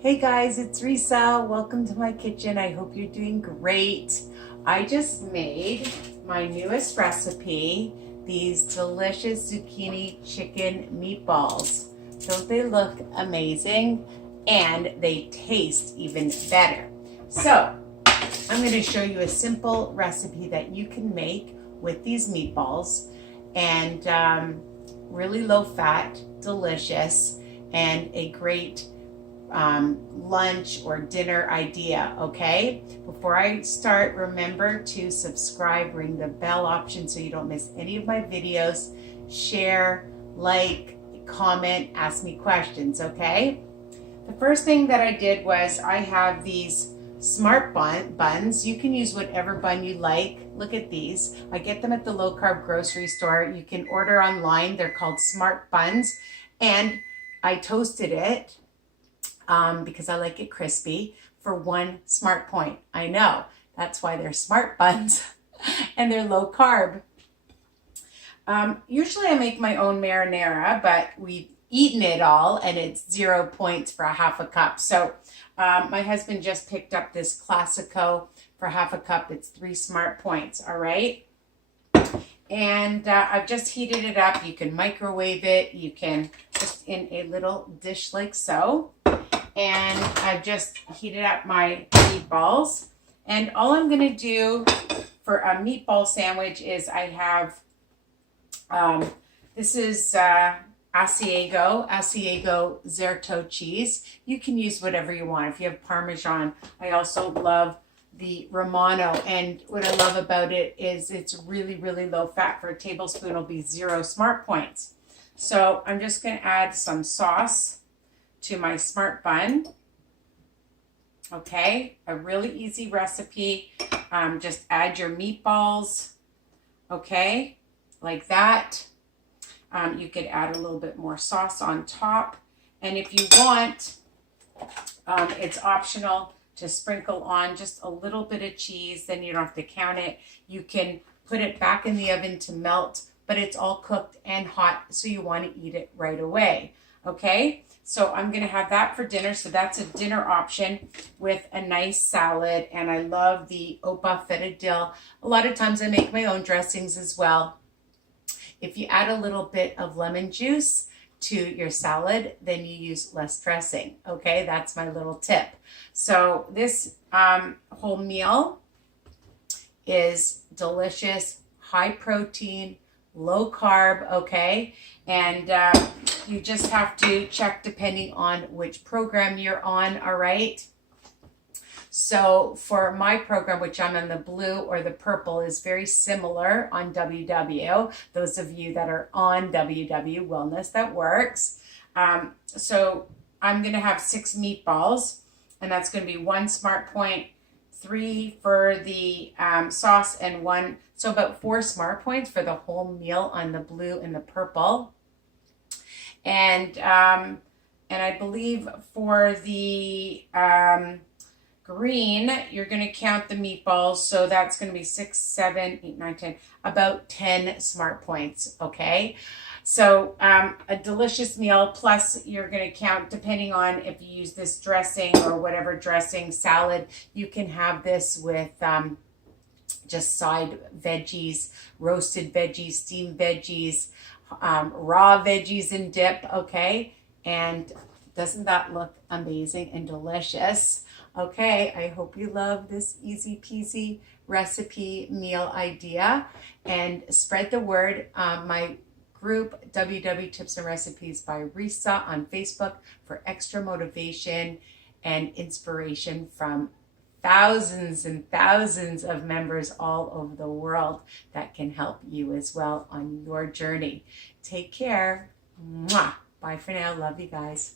Hey guys, it's Risa. Welcome to my kitchen. I hope you're doing great. I just made my newest recipe, these delicious zucchini chicken meatballs. Don't they look amazing? And they taste even better. So, I'm going to show you a simple recipe that you can make with these meatballs, and really low fat, delicious, and a great lunch or dinner idea. Okay, before I start, remember to subscribe, ring the bell option so you don't miss any of my videos. Share, like, comment, ask me questions. Okay, the first thing that I did was I have these Smart Buns. You can use whatever bun you like. Look at these. I get them at the low carb grocery store. You can order online. They're called Smart Buns, and I toasted it because I like it crispy for 1 smart point. I know, that's why they're Smart Buns and they're low carb. Usually I make my own marinara, but we've eaten it all and it's 0 points for a half a cup. So my husband just picked up this Classico for half a cup. It's 3 smart points, all right? And I've just heated it up. You can microwave it. You can just in a little dish like so. And I've just heated up my meatballs. And all I'm going to do for a meatball sandwich is I have, this is Asiago Zerto cheese. You can use whatever you want. If you have Parmesan, I also love the Romano. And what I love about it is it's really, really low fat. For a tablespoon, it'll be 0 smart points. So I'm just going to add some sauce to my Smart Bun. Okay, a really easy recipe. Just add your meatballs, okay, like that. You could add a little bit more sauce on top. And if you want, it's optional to sprinkle on just a little bit of cheese. Then you don't have to count it. You can put it back in the oven to melt, but it's all cooked and hot, so you want to eat it right away. Okay, so I'm going to have that for dinner. So that's a dinner option with a nice salad. And I love the Opa feta dill. A lot of times I make my own dressings as well. If you add a little bit of lemon juice to your salad, then you use less dressing. Okay, that's my little tip. So this whole meal is delicious, high protein, low carb, okay? And you just have to check depending on which program you're on, all right? So for my program, which I'm on the blue or the purple, is very similar on WW. Those of you that are on WW Wellness That Works. So I'm going to have 6 meatballs, and that's going to be 1 smart point, 3 for the sauce, and 1, so about 4 smart points for the whole meal on the blue and the purple. And I believe for the green, you're going to count the meatballs, so that's going to be 6, 7, 8, 9, 10, about 10 smart points, okay? So a delicious meal, plus you're going to count, depending on if you use this dressing or whatever dressing, salad, you can have this with just side veggies, roasted veggies, steamed veggies, raw veggies and dip, okay? And doesn't that look amazing and delicious? Okay, I hope you love this easy peasy recipe meal idea, and spread the word. My group, WW Tips and Recipes by Risa, on Facebook for extra motivation and inspiration from thousands and thousands of members all over the world that can help you as well on your journey. Take care. Mwah. Bye for now. Love you guys.